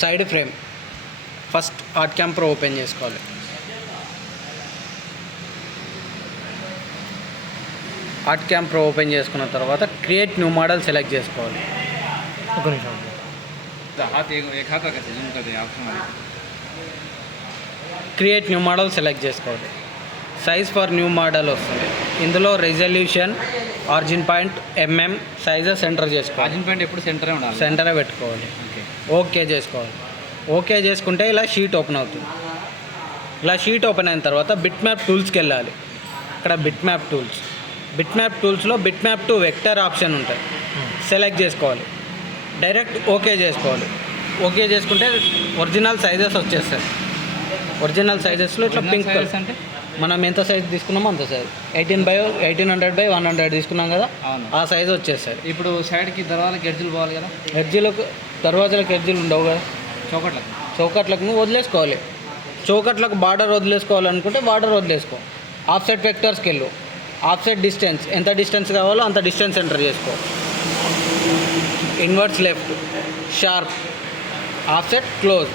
Side frame first art cam pro open చేసుకోవాలి. Art cam pro open చేసుకున్న తర్వాత create new model select చేసుకోవాలి. ఒక నిమిషం. క్రియేట్ న్యూ మోడల్ సెలెక్ట్ చేసుకోవాలి. సైజ్ ఫర్ న్యూ మోడల్ వస్తుంది. ఇందులో resolution, origin point, sizes enter చేసుకోవాలి. ఆరిజిన్ పాయింట్ ఎప్పుడు సెంటరే ఉండాలి, సెంటరే పెట్టుకోవాలి. ఓకే చేసుకోవాలి. ఓకే చేసుకుంటే ఇలా షీట్ ఓపెన్ అవుతుంది. ఇలా షీట్ ఓపెన్ అయిన తర్వాత బిట్ మ్యాప్ టూల్స్కి వెళ్ళాలి. ఇక్కడ బిట్ మ్యాప్ టూల్స్లో bit map to vector option ఉంటుంది. సెలెక్ట్ చేసుకోవాలి. డైరెక్ట్ ఓకే చేసుకోవాలి. ఓకే చేసుకుంటే ఒరిజినల్ సైజెస్ వచ్చేస్తాయి. ఒరిజినల్ సైజెస్లో ఇట్లా పింక్ అంటే మనం ఎంత సైజ్ తీసుకున్నామో అంత సైజ్ 18/1800/100 తీసుకున్నాం కదా, ఆ సైజ్ వచ్చేస్తుంది. ఇప్పుడు సైడ్కి దర్వాజాలకు ఎడ్జులు పోవాలి కదా, దర్వాజాలకు ఎడ్జులు ఉండవు కదా, చౌకట్లకు నువ్వు వదిలేసుకోవాలి. చౌకట్లకు బార్డర్ వదిలేసుకోవాలనుకుంటే బార్డర్ వదిలేసుకో. ఆఫ్సెట్ వెక్టర్స్కి వెళ్ళు. ఆఫ్సెట్ డిస్టెన్స్ ఎంత డిస్టెన్స్ కావాలో అంత డిస్టెన్స్ ఎంటర్ చేసుకో. Inverts left, sharp, offset close.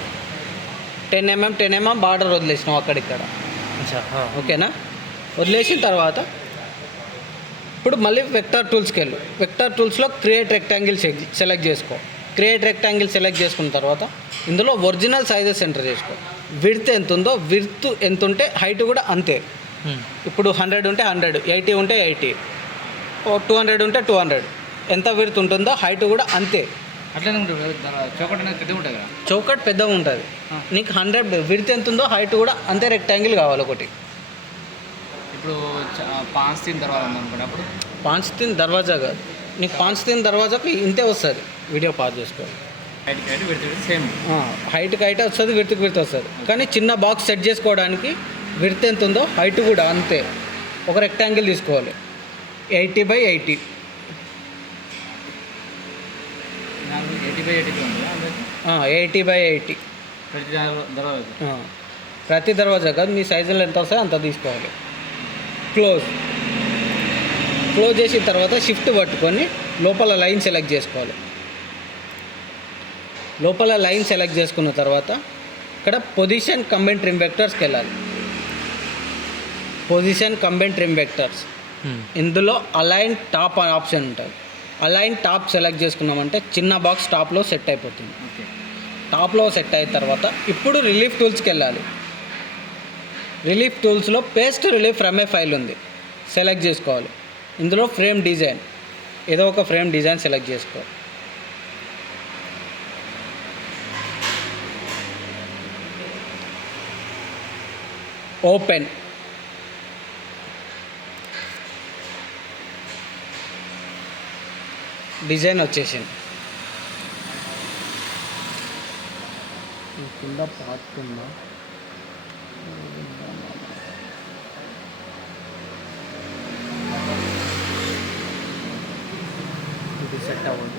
10 mm border వదిలేసినావు అక్కడిక్కడ. ఓకేనా? వదిలేసిన తర్వాత ఇప్పుడు మళ్ళీ వెక్టర్ టూల్స్కి వెళ్ళు. వెక్టర్ టూల్స్లో క్రియేట్ రెక్టాంగిల్ సెలెక్ట్ చేసుకో. క్రియేట్ రెక్టాంగిల్ సెలెక్ట్ చేసుకున్న తర్వాత ఇందులో ఒరిజినల్ సైజెస్ ఎంటర్ చేసుకో. విడ్త్ ఎంత ఉందో విడ్త్ ఎంత ఉంటే హైట్ కూడా అంతే. ఇప్పుడు 100 ఉంటే 100, 80 ఉంటే 80, 200 ఉంటే 200. ఎంత విడ్త్ ఉంటుందో హైట్ కూడా అంతే. అట్లనే ఉంటుంది. చౌకట్ అనేది పెద్దగా ఉంటుంది కదా, చౌకట్ పెద్దగా ఉంటుంది. నీకు 100 విడ్త్ ఎంత ఉందో హైట్ కూడా అంతే రెక్టాంగిల్ కావాలి ఒకటి. ఇప్పుడు 5 దర్వాజా అనుకోండి, అప్పుడు 5 దర్వాజా కాదు, నీకు 5 దర్వాజాకి ఇంతే వస్తుంది. వీడియో పాజ్ చేసుకోవాలి. హైట్ విడ్త్ సేమ్, హైట్కి హైట్ వస్తుంది, విడ్త్కి విడ్త్ వస్తుంది. కానీ చిన్న బాక్స్ సెట్ చేసుకోవడానికి విడ్త్ ఎంత ఉందో హైట్ కూడా అంతే. ఒక రెక్టాంగిల్ తీసుకోవాలి 80/80. 80/80 ప్రతి దర్వాజా కాదు, మీ సైజులో ఎంత వస్తాయో అంత తీసుకోవాలి. క్లోజ్ చేసిన తర్వాత షిఫ్ట్ పట్టుకొని లోపల లైన్ సెలెక్ట్ చేసుకోవాలి. లోపల లైన్ సెలెక్ట్ చేసుకున్న తర్వాత ఇక్కడ పొజిషన్ కంబైన్ ట్రిమ్ వెక్టర్స్కి వెళ్ళాలి. పొజిషన్ కంబైన్ ట్రిమ్ వెక్టర్స్, ఇందులో అలైన్ టాప్ ఆప్షన్ ఉంటుంది. అలైన్ టాప్ సెలెక్ట్ చేసుకున్నామంటే చిన్న బాక్స్ టాప్లో సెట్ అయిపోతుంది. టాప్లో సెట్ అయిన తర్వాత ఇప్పుడు రిలీఫ్ టూల్స్కి వెళ్ళాలి. రిలీఫ్ టూల్స్లో paste relief from a file ఉంది, సెలెక్ట్ చేసుకోవాలి. ఇందులో ఫ్రేమ్ డిజైన్, ఏదో ఒక ఫ్రేమ్ డిజైన్ సెలెక్ట్ చేసుకోవాలి. ఓపెన్, డిజైన్ వచ్చేసింది. కింద పార్ట్ ఉందా, ఇది సెట్ అవ్వదు.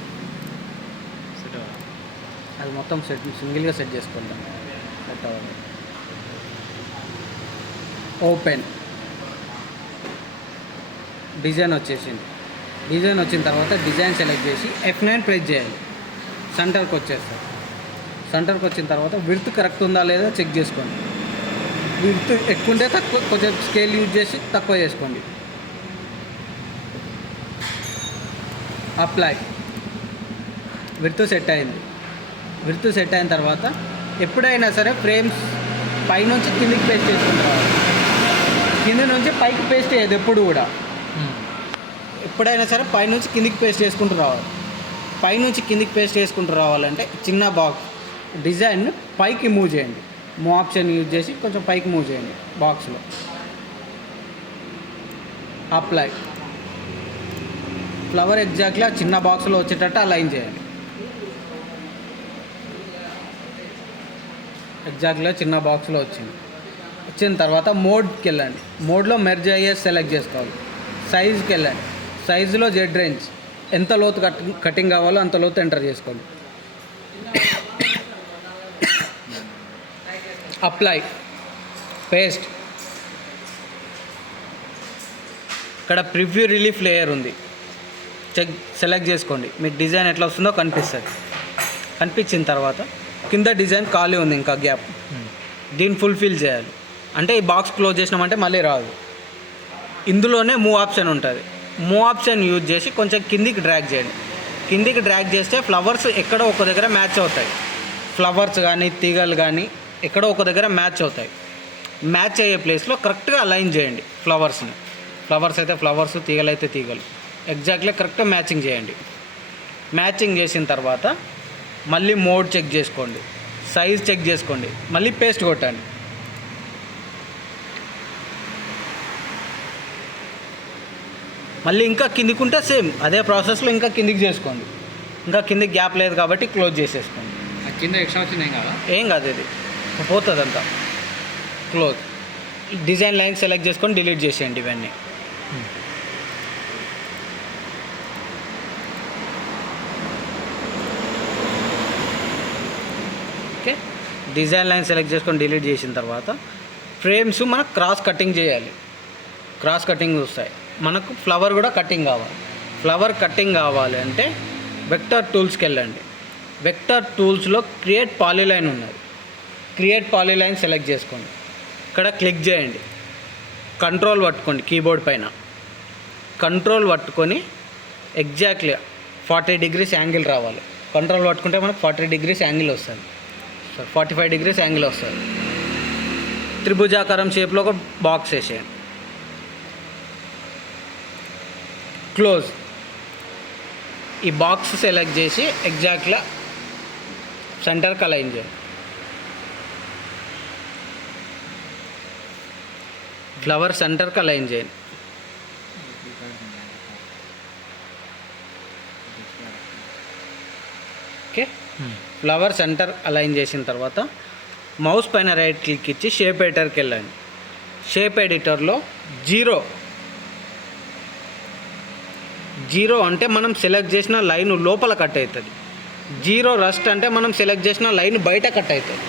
అది మొత్తం సింగిల్గా సెట్ చేసుకుంటాం, సెట్ అవ్వదు. ఓపెన్, డిజైన్ వచ్చేసింది. డిజైన్ వచ్చిన తర్వాత డిజైన్ సెలెక్ట్ చేసి F9 ప్రెస్ చేయాలి. సెంటర్కి వచ్చేస్తారు. సెంటర్కి వచ్చిన తర్వాత విడ్త్ కరెక్ట్ ఉందా లేదా చెక్ చేసుకోండి. విడ్త్ ఎక్కువ ఉంటే తక్కువ, కొంచెం స్కేల్ యూజ్ చేసి తక్కువ చేసుకోండి. అప్లై, విడ్త్ సెట్ అయింది. విడ్త్ సెట్ అయిన తర్వాత ఎప్పుడైనా సరే ఫ్రేమ్స్ పైనుంచి కిందికి పేస్ట్ చేసుకుని రావాలి. కింద నుంచి పైకి పేస్ట్ చేయదు ఎప్పుడు కూడా. ఎప్పుడైనా సరే పైనుంచి కిందికి పేస్ట్ చేసుకుంటూ రావాలి. పైనుంచి కిందికి పేస్ట్ చేసుకుంటూ రావాలంటే చిన్న బాక్స్ డిజైన్ పైకి మూవ్ చేయండి. మూవ్ ఆప్షన్ యూజ్ చేసి కొంచెం పైకి మూవ్ చేయండి బాక్స్లో. అప్లై, ఫ్లవర్ ఎగ్జాక్ట్గా చిన్న బాక్స్లో వచ్చేటట్టు అలైన్ చేయాలి. ఎగ్జాక్ట్గా చిన్న బాక్స్లో వచ్చిన తర్వాత మోడ్కి వెళ్ళండి. మోడ్లో మెర్జ్ అయ్యే సెలెక్ట్ చేసుకోవాలి. సైజ్కి వెళ్ళండి. సైజులో జెడ్ రేంజ్ ఎంత లోతు కటింగ్ కావాలో అంత లోతు ఎంటర్ చేసుకోండి. Apply, paste. ఇక్కడ ప్రివ్యూ రిలీఫ్ లేయర్ ఉంది, సెలెక్ట్ చేసుకోండి. మీకు డిజైన్ ఎట్లా వస్తుందో కనిపిస్తుంది. కనిపించిన తర్వాత కింద డిజైన్ ఖాళీ ఉంది ఇంకా గ్యాప్, దీన్ని ఫుల్ఫిల్ చేయాలి. అంటే ఈ బాక్స్ క్లోజ్ చేసినామంటే మళ్ళీ రాదు. ఇందులోనే మూవ్ ఆప్షన్ ఉంటుంది. మూవ్ ఆప్షన్ యూజ్ చేసి కొంచెం కిందికి డ్రాగ్ చేయండి. కిందికి డ్రాగ్ చేస్తే ఫ్లవర్స్ ఎక్కడో ఒక దగ్గర మ్యాచ్ అవుతాయి. ఫ్లవర్స్ కానీ తీగలు కానీ ఎక్కడో ఒక దగ్గర మ్యాచ్ అవుతాయి. మ్యాచ్ అయ్యే ప్లేస్లో కరెక్ట్గా అలైన్ చేయండి ఫ్లవర్స్ని. ఫ్లవర్స్ అయితే ఫ్లవర్స్, తీగలు అయితే తీగలు, ఎగ్జాక్ట్లీ కరెక్ట్గా మ్యాచింగ్ చేయండి. మ్యాచింగ్ చేసిన తర్వాత మళ్ళీ మోడ్ చెక్ చేసుకోండి, సైజ్ చెక్ చేసుకోండి, మళ్ళీ పేస్ట్ కొట్టండి. మళ్ళీ ఇంకా కిందికి ఉంటే సేమ్ అదే ప్రాసెస్లో ఇంకా కిందికి చేసుకోండి. ఇంకా కిందికి గ్యాప్ లేదు కాబట్టి క్లోజ్ చేసేసుకోండి. ఆ కింద ఎక్స్ట్రా వచ్చింది ఏం కదా? ఏం కాదు, ఇది పోతుంది అంతా. క్లోజ్. డిజైన్ లైన్ సెలెక్ట్ చేసుకొని డిలీట్ చేసేయండి ఇవన్నీ. ఓకే, డిజైన్ లైన్ సెలెక్ట్ చేసుకొని డిలీట్ చేసిన తర్వాత ఫ్రేమ్స్ మనకు క్రాస్ కటింగ్ చేయాలి. క్రాస్ కటింగ్ వస్తాయి. మనకు ఫ్లవర్ కూడా కటింగ్ కావాలి. ఫ్లవర్ కటింగ్ కావాలి అంటే వెక్టర్ టూల్స్కి వెళ్ళండి. వెక్టర్ టూల్స్లో క్రియేట్ పాలీలైన్ ఉన్నది. క్రియేట్ పాలీలైన్ సెలెక్ట్ చేసుకోండి. ఇక్కడ క్లిక్ చేయండి. కంట్రోల్ పట్టుకోండి కీబోర్డ్ పైన. కంట్రోల్ పట్టుకొని ఎగ్జాక్ట్లీ 40 degrees యాంగిల్ రావాలి. కంట్రోల్ పట్టుకుంటే మనకు 40 degrees యాంగిల్ వస్తుంది. 45 degrees యాంగిల్ వస్తుంది. త్రిభుజాకారం షేప్లో ఒక బాక్స్ వేసేయండి. క్లోజ్. ఈ బాక్స్ సెలెక్ట్ చేసి ఎగ్జాక్ట్గా సెంటర్కి అలైన్ చేయండి. ఫ్లవర్ సెంటర్కి అలైన్ చేయండి. ఓకే, ఫ్లవర్ సెంటర్ అలైన్ చేసిన తర్వాత మౌస్ పైన రైట్ క్లిక్ ఇచ్చి షేప్ ఎడిటర్కి వెళ్ళండి. షేప్ ఎడిటర్లో జీరో అంటే మనం సెలెక్ట్ చేసిన లైన్ లోపల కట్ అవుతుంది. జీరో రస్ట్ అంటే మనం సెలెక్ట్ చేసిన లైన్ బయట కట్ అవుతుంది.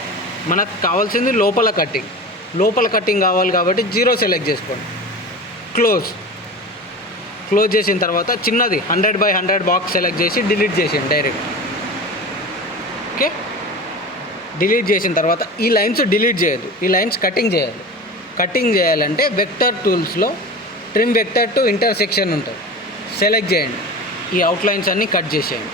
మనకు కావాల్సింది లోపల కటింగ్. లోపల కటింగ్ కావాలి కాబట్టి 0 సెలెక్ట్ చేసుకోండి. క్లోజ్ చేసిన తర్వాత చిన్నది 100 by 100 బాక్స్ సెలెక్ట్ చేసి డిలీట్ చేసేయండి డైరెక్ట్. ఓకే, డిలీట్ చేసిన తర్వాత ఈ లైన్స్ డిలీట్ చేయదు, ఈ లైన్స్ కటింగ్ చేయాలి. కటింగ్ చేయాలంటే వెక్టర్ టూల్స్లో ట్రిమ్ వెక్టర్ టు ఇంటర్సెక్షన్ ఉంటుంది. సెలెక్ట్ చేయండి. ఈ అవుట్లైన్స్ అన్నీ కట్ చేసేయండి.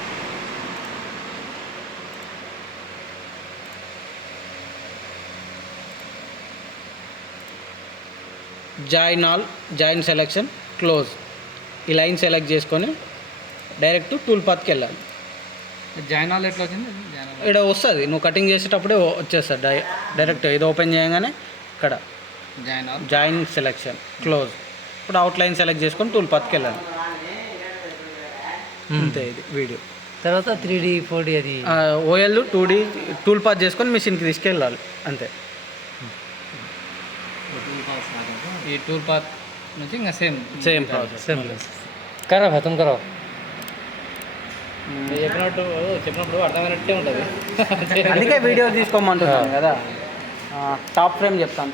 Join selection, close. ఈ లైన్ సెలెక్ట్ చేసుకొని డైరెక్ట్ టూల్ పాత్కి వెళ్ళాలి. జాయిన్ ఆల్ ఎట్లా వచ్చింది? ఇక్కడ వస్తుంది, నువ్వు కటింగ్ చేసేటప్పుడే వచ్చేస్తుంది డైరెక్ట్. ఇది ఓపెన్ చేయగానే ఇక్కడ జాయిన్ సెలెక్షన్, క్లోజ్. ఇప్పుడు అవుట్లైన్ సెలెక్ట్ చేసుకొని టూల్ పాత్కి వెళ్ళాలి. అంతే, ఇది వీడియో. తర్వాత 3D 4D అది OL 2D టూల్ పాత్ చేసుకొని మిషన్కి తీసుకెళ్ళాలి. అంతే. ఈ టూల్ పాత్ నుంచి ఇంకా సేమ్ ప్రాసెస్. కరా ఖతం కరా. చెప్పినప్పుడు అర్థమైనట్టే ఉంటుంది. అందుకే వీడియో తీసుకోమంటున్నాను కదా. టాప్ ఫ్రేమ్ చెప్తాను.